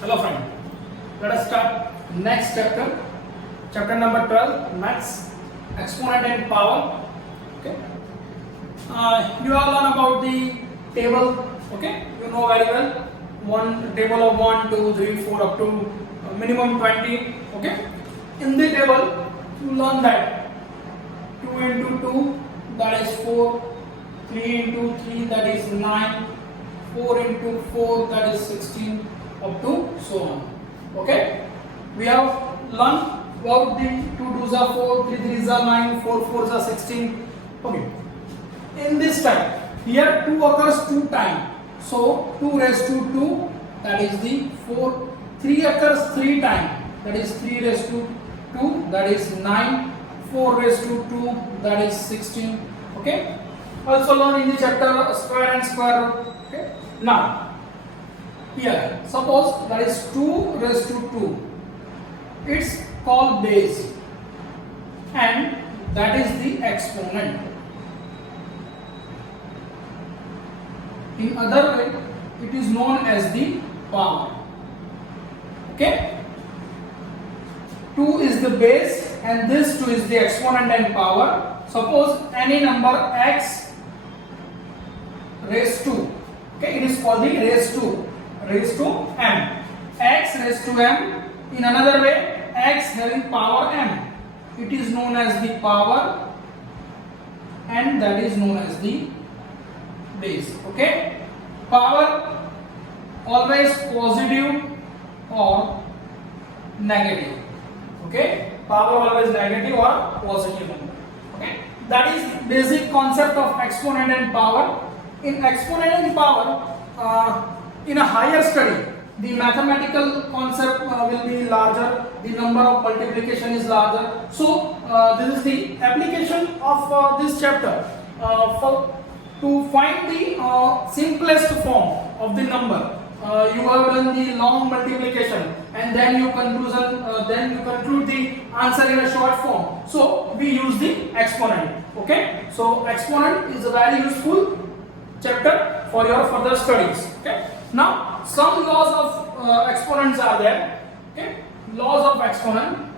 Hello friend, let us start next chapter, chapter number 12, maths, exponent and power. Okay, you all learn about the table. Okay, you know very well. One table of 1, 2, 3, 4 up to minimum 20. Okay, in the table you learn that 2 into 2 that is 4, 3 into 3 that is 9, 4 into 4 that is 16 up to so on. Okay, we have learned about the 2 2s are 4, 3 3s are 9, 4 4s are 16. Okay, in this time here 2 occurs 2 times, so 2 raised to 2 that is the 4, 3 occurs 3 times that is 3 raised to 2 that is 9, 4 raised to 2 that is 16. Okay, also learn in the chapter square and square root. Okay, now here suppose that is 2 raised to 2, it's called base and that is the exponent. In other way it is known as the power. Okay, 2 is the base and this 2 is the exponent and power. Suppose any number x raised to, okay, it is called the raised to m, x raised to m. In another way, x having power m, it is known as the power and that is known as the base. Okay, power always positive or negative. Okay, power always negative or positive number. Okay, that is basic concept of exponent and power. In exponent and power, in a higher study, the mathematical concept will be larger, the number of multiplication is larger. So this is the application of this chapter to find the simplest form of the number. You have done the long multiplication and then you conclude the answer in a short form. So we use the exponent. Okay, so exponent is a very useful chapter for your further studies. Okay, now some laws of exponents are there. Okay, laws of exponent.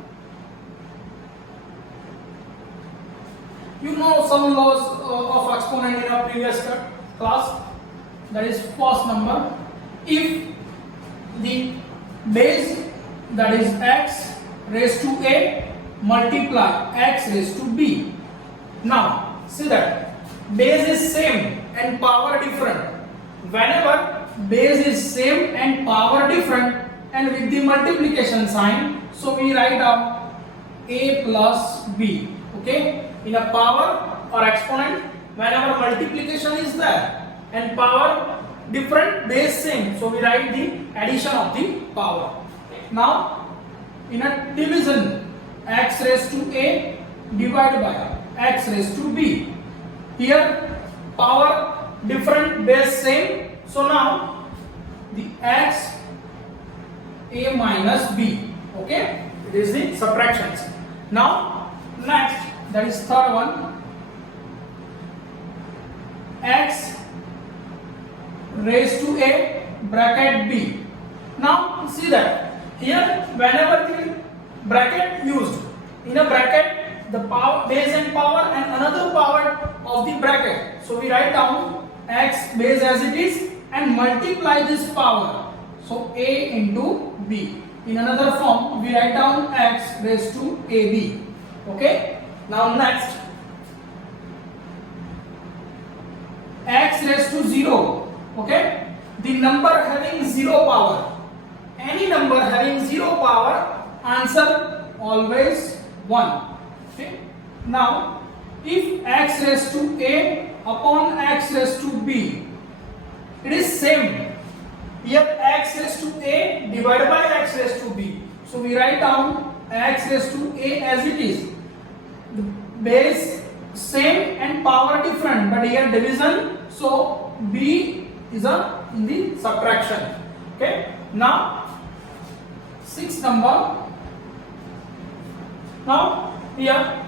You know some laws of exponent in our previous class, that is first number. If the base that is x raised to a multiply x raised to b. Now see that base is same and power different. Whenever base is same and power different and with the multiplication sign, so we write down a plus b. Okay, in a power or exponent, whenever multiplication is there and power different, base same, so we write the addition of the power. Now in a division, x raised to a divided by x raised to b. Here power different, base same, so now the x a minus b. Okay, it is the subtractions. Now next, that is third one, x raised to a bracket b. Now see that here whenever the bracket used, in a bracket the power, base and power and another power of the bracket, so we write down x base as it is and multiply this power, so a into b. In another form we write down x raised to ab. Okay, now next, x raised to 0. Okay, the number having 0 power, any number having 0 power, answer always 1. Okay, now if x raised to a upon x raised to b, it is same. Here x raised to a divided by x raised to b, so we write down x raised to a as it is. The base same and power different, but here division, so b is in the subtraction. Okay, now sixth number. Now here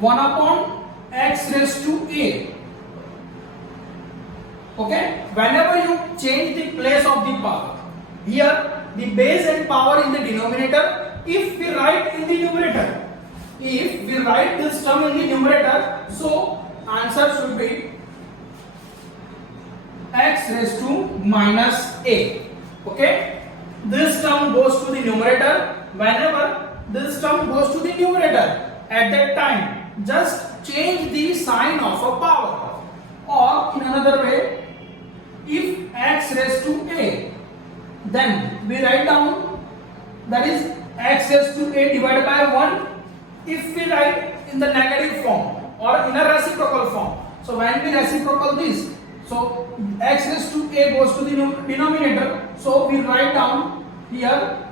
1 upon x raised to a. Okay, whenever you change the place of the power, here the base and power in the denominator. If we write in the numerator, if we write this term in the numerator, so answer should be x raised to minus a. Okay, this term goes to the numerator. Whenever this term goes to the numerator, at that time just change the sign of a power, or in another way, if x raised to a, then we write down that is x raised to a divided by 1. If we write in the negative form or in a reciprocal form, so when we reciprocal this, so x raised to a goes to the denominator, so we write down here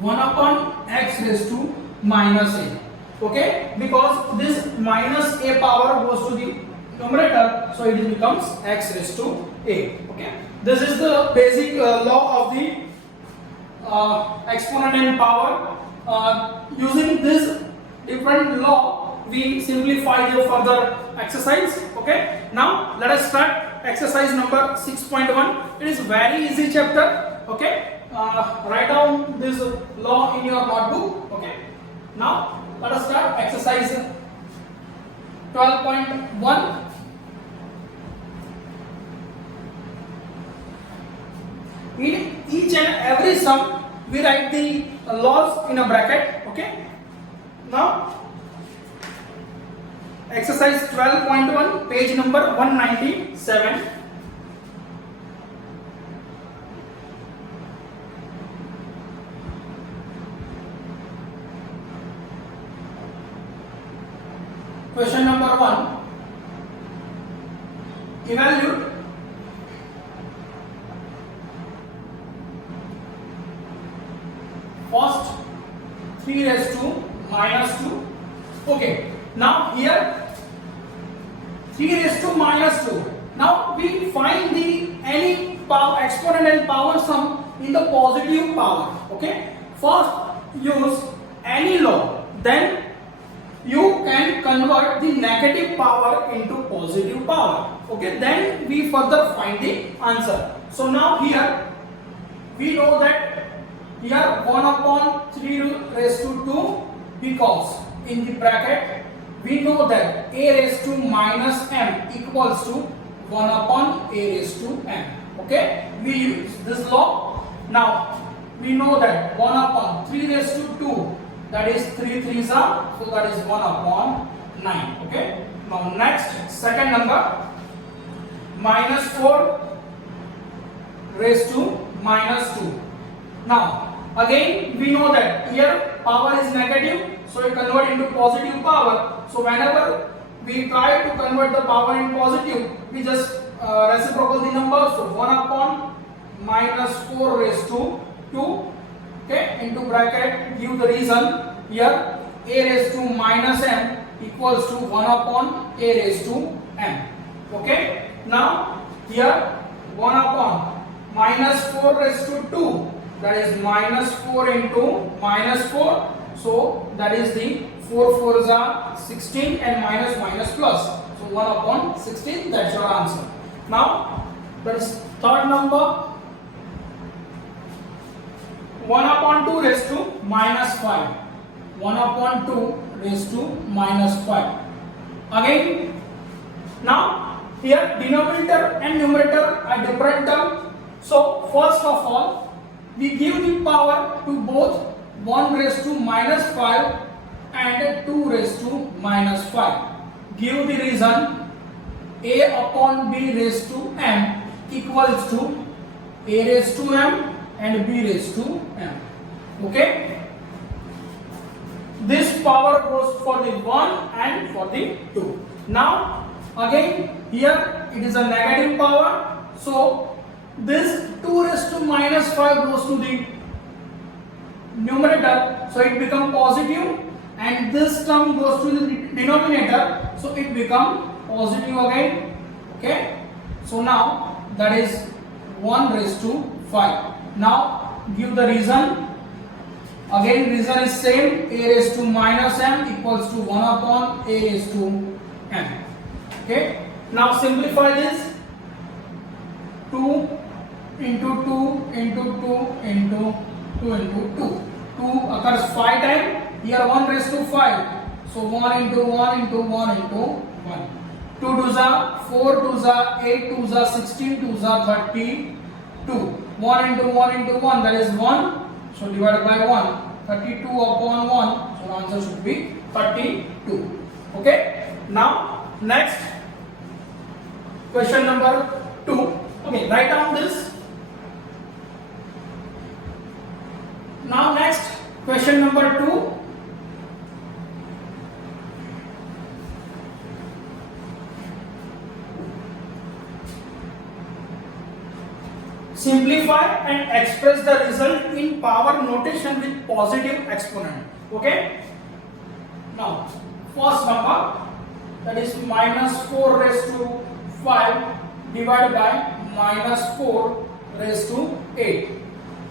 1 upon x raised to minus a. Okay, because this minus a power goes to the numerator, so it becomes x raised to a. Okay, this is the basic law of the exponent and power. Using this different law, we simplify the further exercise. Okay, now let us start exercise number 6.1. It is very easy chapter. Okay, write down this law in your notebook. Okay, now let us start exercise 12.1. In each and every sum, we write the laws in a bracket. Okay, now exercise 12.1, page number 197. Question number 1. Evaluate first 3 raised to minus 2. Okay, now here 3 raised to minus 2. Now we find the any power exponent and power sum in the positive power. Okay, first use any law, then you can convert the negative power into positive power. Okay, then we further find the answer. So now here we know that here 1 upon 3 raised to 2, because in the bracket we know that a raised to minus m equals to 1 upon a raised to m. Okay, we use this law. Now we know that 1 upon 3 raised to 2, that is 3 3s are, so that is 1 upon 9. Okay, now next second number, minus 4 raised to minus 2. Now again we know that here power is negative, so it convert into positive power. So whenever we try to convert the power in positive, we just reciprocal the number. So 1 upon minus 4 raised to 2. Okay, into bracket, give the reason. Here a raised to minus m equals to 1 upon a raised to m. Okay, now here 1 upon minus 4 raised to 2, that is minus 4 into minus 4. So that is the 4 4s are 16 and minus minus plus. So 1 upon 16, that's your answer. Now that is third number, 1 upon 2 raised to minus 5. 1 upon 2 raised to minus 5. Again, now here denominator and numerator are different term. So first of all, we give the power to both 1 raised to minus 5 and 2 raised to minus 5. Give the reason. A upon b raised to m equals to a raised to m and b raised to m. Okay, this power goes for the 1 and for the 2. Now again here it is a negative power, so this 2 raised to minus 5 goes to the numerator, so it becomes positive, and this term goes to the denominator, so it becomes positive again. Okay, so now that is 1 raised to 5. Now give the reason. Again reason is same, a raised to minus m equals to 1 upon a raised to m. Okay, now simplify this. 2 into 2 into 2 into 2 into 2. 2 occurs 5 times. Here 1 raised to 5. So 1 into 1 into 1 into 1. 2 2s are 4 2s are 8 2s are 16 2s are 32. 1 into 1 into 1, that is 1. So divided by 1. 32 upon 1. So the answer should be 32. Okay. Now next question number 2. Okay, write down this. Now next question number 2. Simplify and express the result in power notation with positive exponent. Okay. Now first number, that is minus 4 raised to 5 divided by minus 4 raised to 8.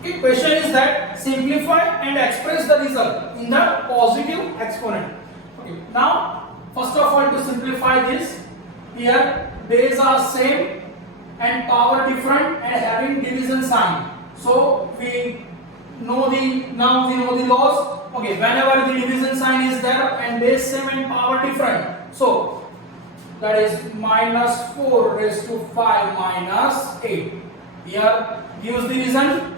The question is that simplify and express the result in the positive exponent. Okay. Now first of all, to simplify this, here base are same and power different and having division sign. So we know the laws. Okay, whenever the division sign is there and base same and power different, so that is minus 4 raised to 5 minus 8. Here gives the reason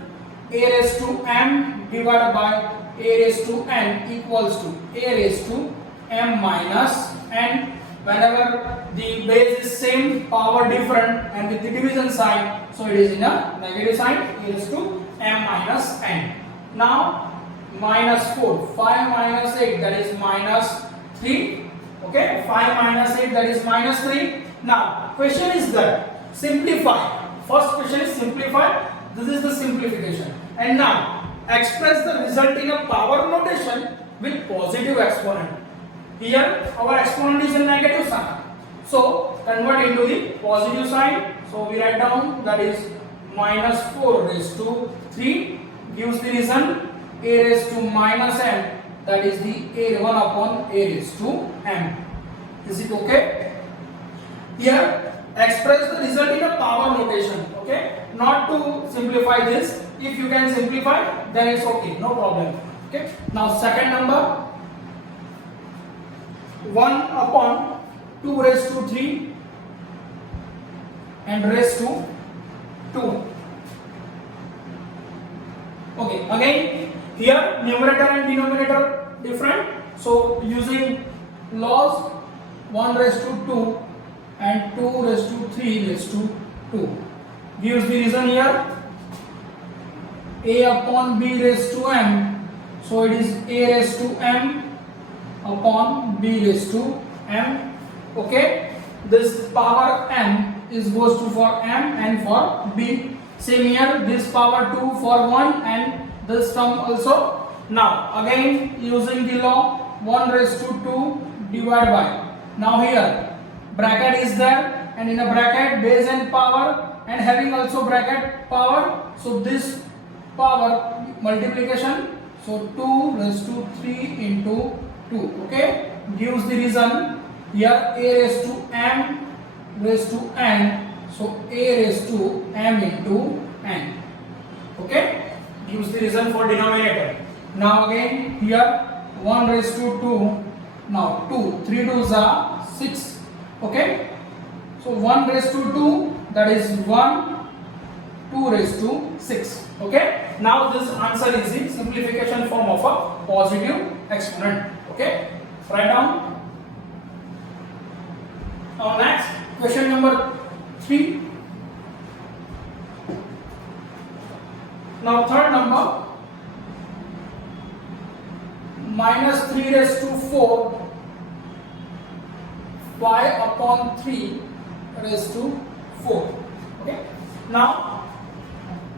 a raised to m divided by a raised to n equals to a raised to m minus n. Whenever the base is same, power different and with the division sign, so it is in a negative sign, a raised to m minus n. Now minus 4, 5 minus 8, that is minus 3. Okay, 5 minus 8, that is minus 3. Now question is that simplify. First question is simplify. This is the simplification. And now express the result in a power notation with positive exponent. Here our exponent is a negative sign, so convert into the positive sign. So we write down, that is minus 4 raised to 3 gives the reason a raised to minus m, that is the a1 upon a raised to m. Is it okay? Here express the result in a power notation. Okay, not to simplify this. If you can simplify, then it's okay, no problem. Okay. Now second number, 1 upon 2 raised to 3 and raised to 2. Okay, again here numerator and denominator different, so using laws, 1 raised to 2 and 2 raised to 3 raised to 2 gives the reason here a upon b raised to m, so it is a raised to m upon b raised to m. Okay, this power m is goes to for m and for b. Same here, this power 2 for 1 and this term also. Now again using the law, 1 raised to 2 divided by, now here bracket is there and in a bracket base and power and having also bracket power, so this power multiplication, so 2 raised to 3 into 2. Okay, gives the reason here a raised to m raised to n, so a raised to m into n. Okay, gives the reason for denominator. Now again here 1 raised to 2, now 2, 3 2s are 6. Okay, so 1 raised to 2, that is 1, 2 raised to 6. Okay, now this answer is the simplification form of a positive exponent. Okay, write down. Now next question number 3. Now third number, minus 3 raised to 4 5 upon 3 raised to 4. Okay, now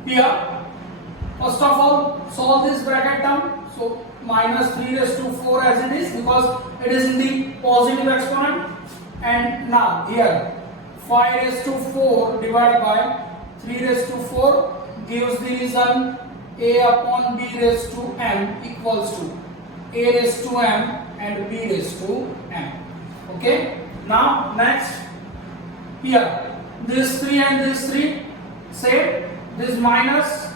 here first of all solve this bracket term. So minus 3 raised to 4 as it is, because it is in the positive exponent. And now here 5 raised to 4 divided by 3 raised to 4 gives the reason a upon b raised to m equals to a raised to m and b raised to m. Okay, now next here this 3 and this 3 same, this minus,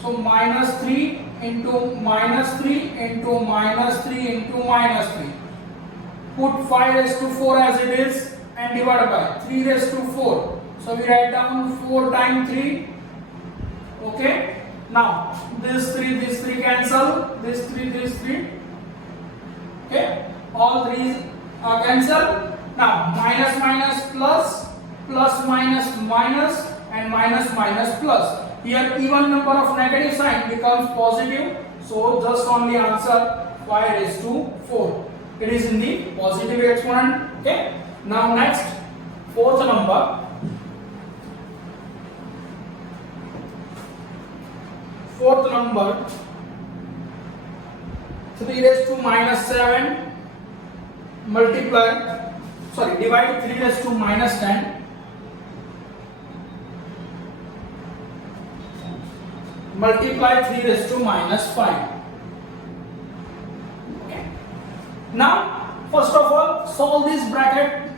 so minus 3 into minus 3 into minus 3 into minus 3. Put 5 raised to 4 as it is and divide by 3 raised to 4. So we write down 4 times 3. Okay. Now this 3 cancel, this 3. Okay. All 3 are cancelled. Now minus minus plus, plus minus minus, and minus minus plus. Here even number of negative sign becomes positive. So just only answer 5 raised to 4. It is in the positive exponent. Okay. Now next, fourth number. Fourth number, 3 raised to minus 7 multiply, sorry, divide 3 raised to minus 10 multiply 3 raised to minus 5. Okay. Now first of all solve this bracket.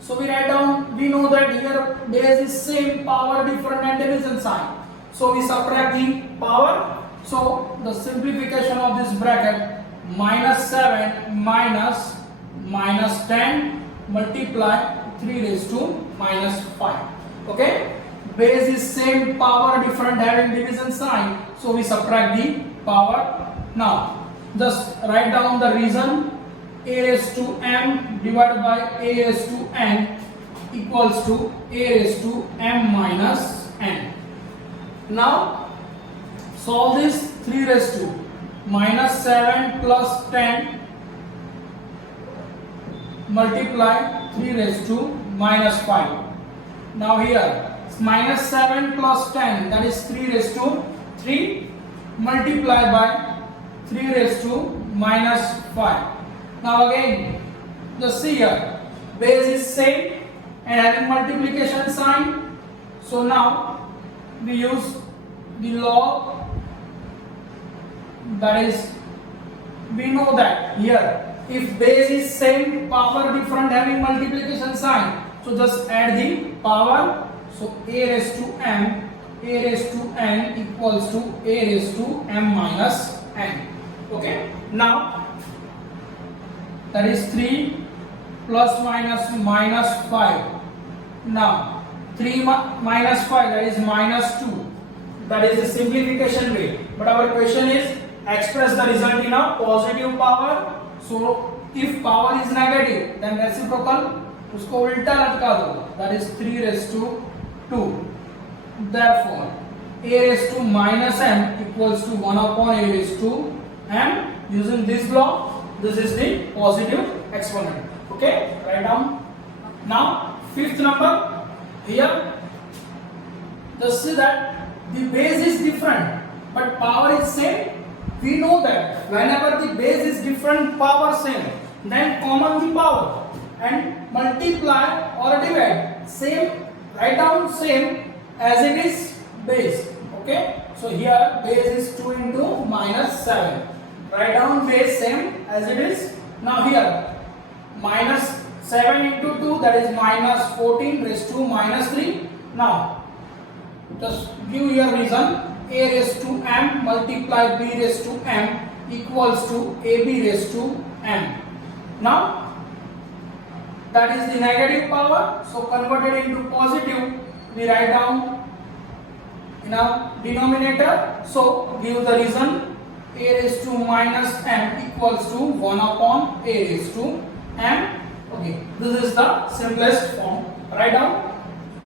So we write down, we know that here base is same, power different, and division sign. So we subtract the power. So the simplification of this bracket, minus 7 minus minus 10 multiply 3 raised to minus 5. Okay. Base is same, power different, having division sign. So we subtract the power. Now just write down the reason. A raised to m divided by a raised to n equals to a raised to m minus n. Now solve this. 3 raised to minus 7 plus 10 multiply 3 raised to minus 5. Now here minus 7 plus 10, that is 3 raised to 3 multiply by 3 raised to minus 5. Now again just see here, base is same and having multiplication sign. So now we use the log. That is, we know that here if base is same, power different, having multiplication sign, so just add the power. So a raised to m, a raised to n equals to a raised to m minus n. Okay. Now that is 3 plus minus minus 5. Now 3 minus 5, that is minus 2. That is the simplification way. But our question is express the result in a positive power. So if power is negative, then reciprocal उसको उल्टा लटका दो. That is 3 raised to 2. Therefore a raised to minus m equals to 1 upon a raised to m. Using this law, this is the positive exponent. Okay, write down. Now fifth number, here just see that the base is different but power is same. We know that whenever the base is different, power same, then common the power and multiply or divide same. Write down same as it is base. Okay. So here base is 2 into minus 7. Write down base same as it is. Now here minus 7 into 2, that is minus 14 raised to minus 3. Now just give your reason. A raised to m multiply b raised to m equals to ab raised to m. Now that is the negative power, so converted into positive, we write down in a denominator. So give the reason. A raised to minus m equals to 1 upon a raised to m. Okay, this is the simplest form. Write down.